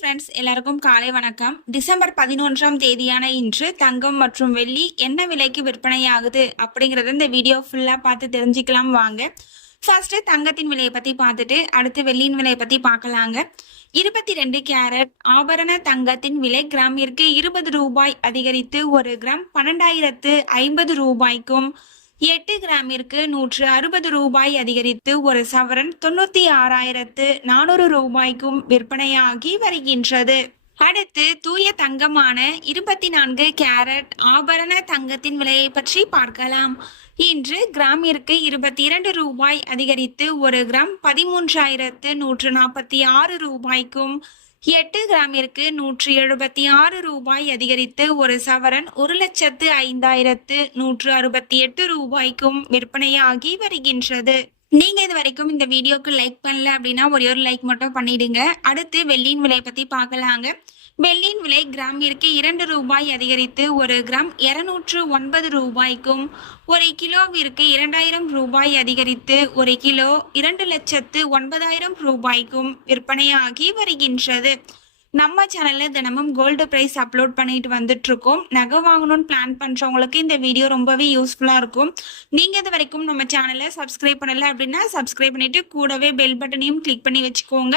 Friends எல்லாருக்கும் காலை வணக்கம். டிசம்பர் பதினொன்றாம் தேதியான இன்று தங்கம் மற்றும் வெள்ளி என்ன விலைக்கு விற்பனையாகுது அப்படிங்கறத இந்த வீடியோ ஃபுல்லா பார்த்து தெரிஞ்சுக்கலாம் வாங்க. ஃபர்ஸ்ட் தங்கத்தின் விலையை பத்தி பார்த்துட்டு அடுத்து வெள்ளியின் விலையை பத்தி பார்க்கலாங்க. இருபத்தி ரெண்டு கேரட் ஆபரண தங்கத்தின் விலை கிராமிற்கு இருபது ரூபாய் அதிகரித்து ஒரு கிராம் பன்னெண்டாயிரத்து ஐம்பது ரூபாய்க்கும் எட்டு கிராமிற்கு நூற்று அறுபது ரூபாய் அதிகரித்து ஒரு சவரன் தொண்ணூத்தி ஆறாயிரத்து நானூறு ரூபாய்க்கும் விற்பனையாகி வருகின்றது. அடுத்து தூய தங்கமான இருபத்தி நான்கு கேரட் ஆபரண தங்கத்தின் விலையை பற்றி பார்க்கலாம். இன்று கிராமிற்கு இருபத்தி இரண்டு ரூபாய் அதிகரித்து ஒரு கிராம் பதிமூன்றாயிரத்து நூற்று நாற்பத்தி ஆறு ரூபாய்க்கும் எட்டு கிராமிற்கு நூற்றி எழுபத்தி ஆறு ரூபாய் அதிகரித்து ஒரு சவரன் ஒரு லட்சத்து ஐந்தாயிரத்து நூற்று அறுபத்தி எட்டு ரூபாய்க்கும் விற்பனையாகி வருகின்றது. நீங்க இது வரைக்கும் இந்த வீடியோக்கு லைக் பண்ணல அப்படின்னா ஒரே ஒரு லைக் மட்டும் பண்ணிடுங்க. அடுத்து வெள்ளியின் விலை பத்தி பார்க்கலாங்க. வெள்ளியின் விலை கிராமிற்கு இரண்டு ரூபாய் அதிகரித்து ஒரு கிராம் இருநூற்று ஒன்பது ரூபாய்க்கும் ஒரு கிலோவிற்கு இரண்டாயிரம் ரூபாய் அதிகரித்து ஒரு கிலோ இரண்டு லட்சத்து ஒன்பதாயிரம் ரூபாய்க்கும் விற்பனையாகி வருகின்றது. நம்ம சேனலில் தினமும் கோல்டு ப்ரைஸ் அப்லோட் பண்ணிட்டு வந்துட்டு இருக்கோம் நகை வாங்கணும்னு பிளான் பண்ணுறவங்களுக்கு இந்த வீடியோ ரொம்பவே யூஸ்ஃபுல்லாக இருக்கும். நீங்கள் இது வரைக்கும் நம்ம சேனலை சப்ஸ்கிரைப் பண்ணலை அப்படின்னா சப்ஸ்கிரைப் பண்ணிட்டு கூடவே பெல் பட்டனையும் கிளிக் பண்ணி வச்சுக்கோங்க.